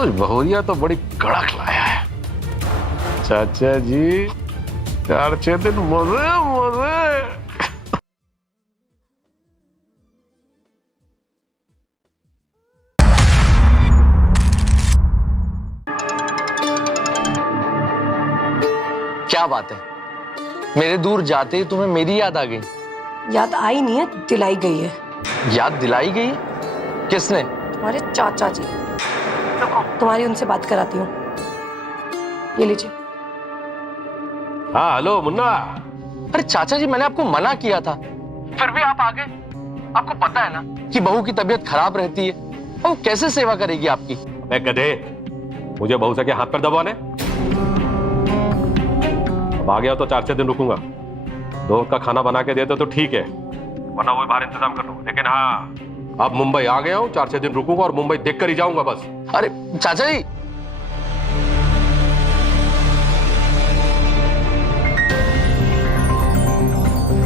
संतोष बहुरिया तो बड़ी कड़क लाया है। चाचा जी 4-6 दिन मजे मजे। क्या बात है, मेरे दूर जाते ही तुम्हें मेरी याद आ गई? याद आई नहीं है, दिलाई गई है। याद दिलाई गई? किसने? तुम्हारे चाचा जी। रुको, तुम्हारी उनसे बात कराती हूँ। ये लीजिए। हाँ हेलो मुन्ना। अरे चाचा जी, मैंने आपको मना किया था, फिर भी आप आ गए। आपको पता है ना कि बहू की तबीयत खराब रहती है, और वो कैसे सेवा करेगी आपकी? मैं गधे, मुझे बहू से क्या हाथ पर दबाने? अब आ गया तो 4-6 दिन रुकूंगा। 2 का खाना बना के देते तो ठीक है, वरना वो बाहर इंतजाम कर लूंगा। लेकिन हाँ, अब मुंबई आ गया हूँ, 4-6 दिन रुकूंगा और मुंबई देख कर ही जाऊंगा बस। अरे चाचा जी,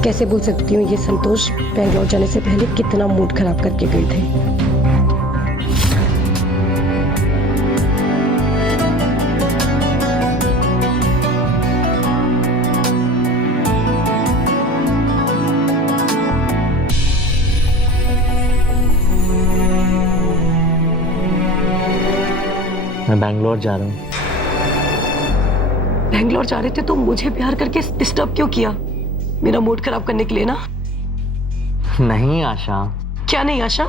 कैसे बोल सकती हूँ, ये संतोष बैंगलोर जाने से पहले कितना मूड खराब करके गए थे। मैं बैंगलोर जा रहा हूँ। बैंगलोर जा रहे थे तो मुझे प्यार करके डिस्टर्ब क्यों किया? मेरा मूड खराब करने के लिए ना? नहीं आशा। क्या नहीं आशा?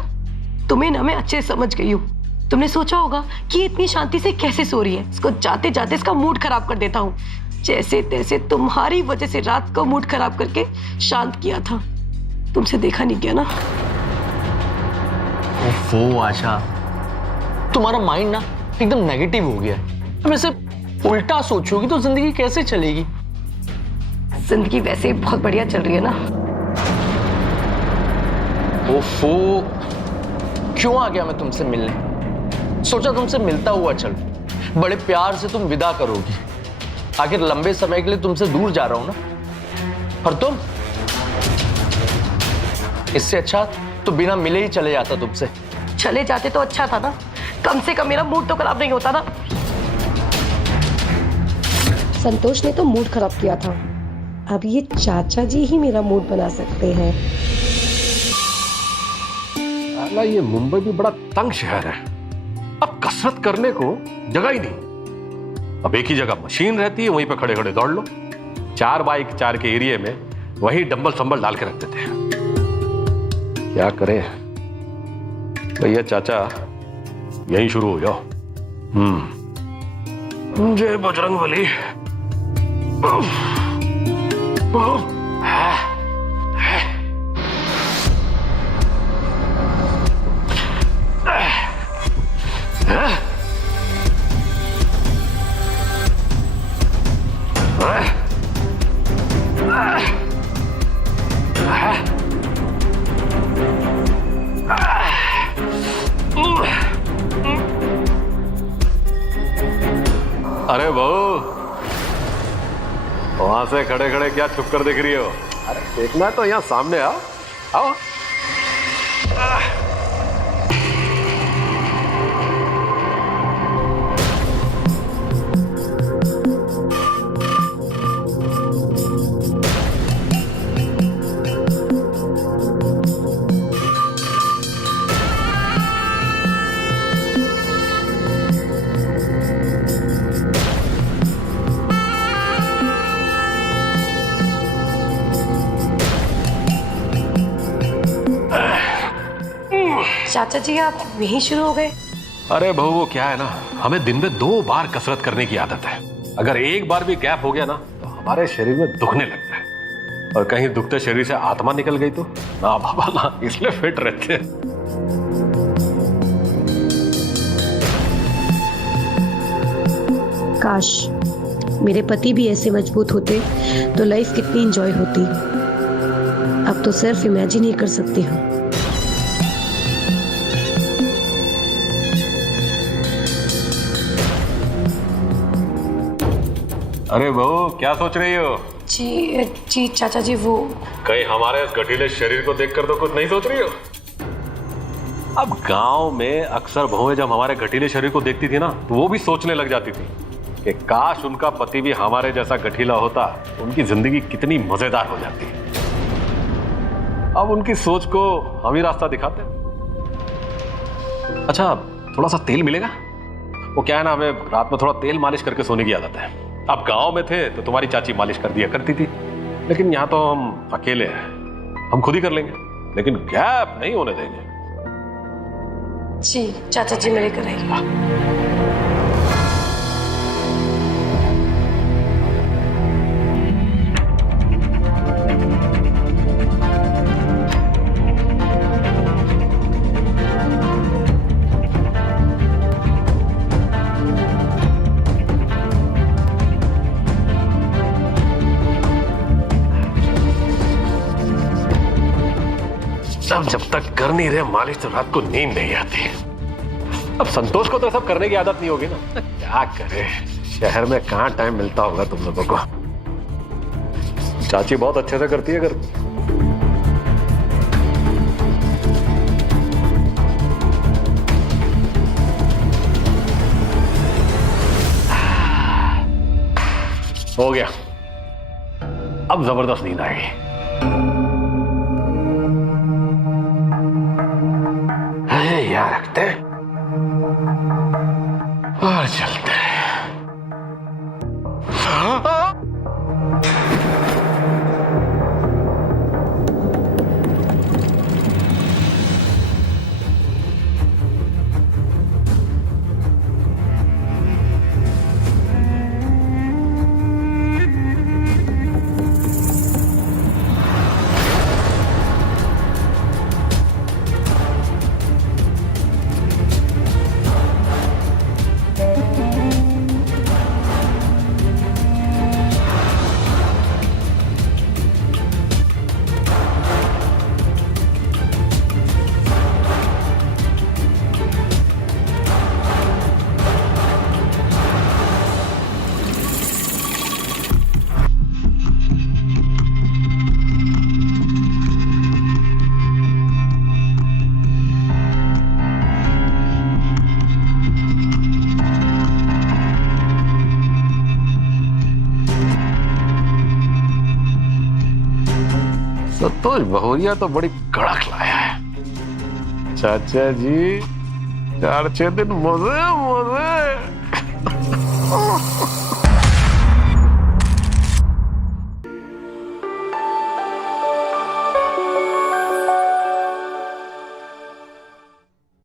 तुम्हें ना मैं अच्छे से समझ गई हूँ। तुमने सोचा होगा कि इतनी शांति से कैसे सो रही है, इसको जाते जाते इसका मूड खराब कर देता हूँ। जैसे तैसे तुम्हारी वजह से रात का मूड खराब करके शांत किया था। तुमसे देखा नहीं गया ना। ओफो आशा, तुम्हारा माइंड ना एकदम नेगेटिव हो गया है। अब ऐसे उल्टा सोचोगी तो जिंदगी कैसे चलेगी? जिंदगी वैसे ही बहुत बढ़िया चल रही है ना। ओफो, क्यों आ गया मैं तुमसे मिलने? सोचा तुमसे मिलता हुआ चल, बड़े प्यार से तुम विदा करोगी। आखिर लंबे समय के लिए तुमसे दूर जा रहा हूं ना। और तुम, इससे अच्छा तो बिना मिले ही चले जाता तुमसे। चले जाते तो अच्छा था ना, कम से कम मेरा मूड तो खराब नहीं होता ना। संतोष ने तो मूड खराब किया था, अब ये चाचा जी ही मेरा मूड बना सकते हैं। ये मुंबई भी बड़ा तंग शहर है। अब कसरत करने को जगह ही नहीं। अब एक ही जगह मशीन रहती है, वहीं पे खड़े खड़े दौड़ लो। 4x4 के एरिया में वही डंबल संबल डाल के रख देते हैं। क्या करें भैया, चाचा यहीं शुरू हो जाओ। जय बजरंगबली। अरे बहू, वहां से खड़े खड़े क्या छुप कर देख रही हो? अरे देखना है तो यहाँ सामने आओ। आओ। चाचा जी आप यहीं शुरू हो गए? अरे बहू, वो क्या है ना, हमें दिन में 2 बार कसरत करने की आदत है। अगर एक बार भी गैप हो गया ना तो हमारे शरीर में दुखने लगता है, और कहीं दुखते शरीर से आत्मा निकल गई तो ना बाबा ना, इसलिए फिट रहते हैं। काश मेरे पति भी ऐसे मजबूत होते तो लाइफ कितनी एंजॉय होती। अब तो सिर्फ इमेजिन ही कर सकती हूँ। अरे बहू, क्या सोच रही हो? जी चाचा जी, वो कहीं हमारे इस गठीले शरीर को देखकर तो कुछ नहीं सोच रही हो? अब गांव में अक्सर बहुएं जब हमारे घटीले शरीर को देखती थी ना, तो वो भी सोचने लग जाती थी कि काश उनका पति भी हमारे जैसा गठीला होता, तो उनकी जिंदगी कितनी मजेदार हो जाती। अब उनकी सोच को हम ही रास्ता दिखाते हैं। अच्छा, थोड़ा सा तेल मिलेगा? वो क्या है ना, हमें रात में थोड़ा तेल मालिश करके सोने की आदत है। अब गांव में थे तो तुम्हारी चाची मालिश कर दिया करती थी, लेकिन यहां तो हम अकेले हैं, हम खुद ही कर लेंगे, लेकिन गैप नहीं होने देंगे। जी चाचा जी मेरे घर आइए। सब जब तक कर नहीं रहे मालिश तो रात को नींद नहीं आती। अब संतोष को तो सब करने की आदत नहीं होगी ना, क्या करे, शहर में कहाँ टाइम मिलता होगा तुम लोगों को। चाची बहुत अच्छे से करती है घर। हो गया, अब जबरदस्त नींद आएगी। यहाँ रखते हैं और चलते हैं। संतोष बहुरिया तो बड़ी कड़क लाया है। चाचा जी 4-6 दिन मजे मजे।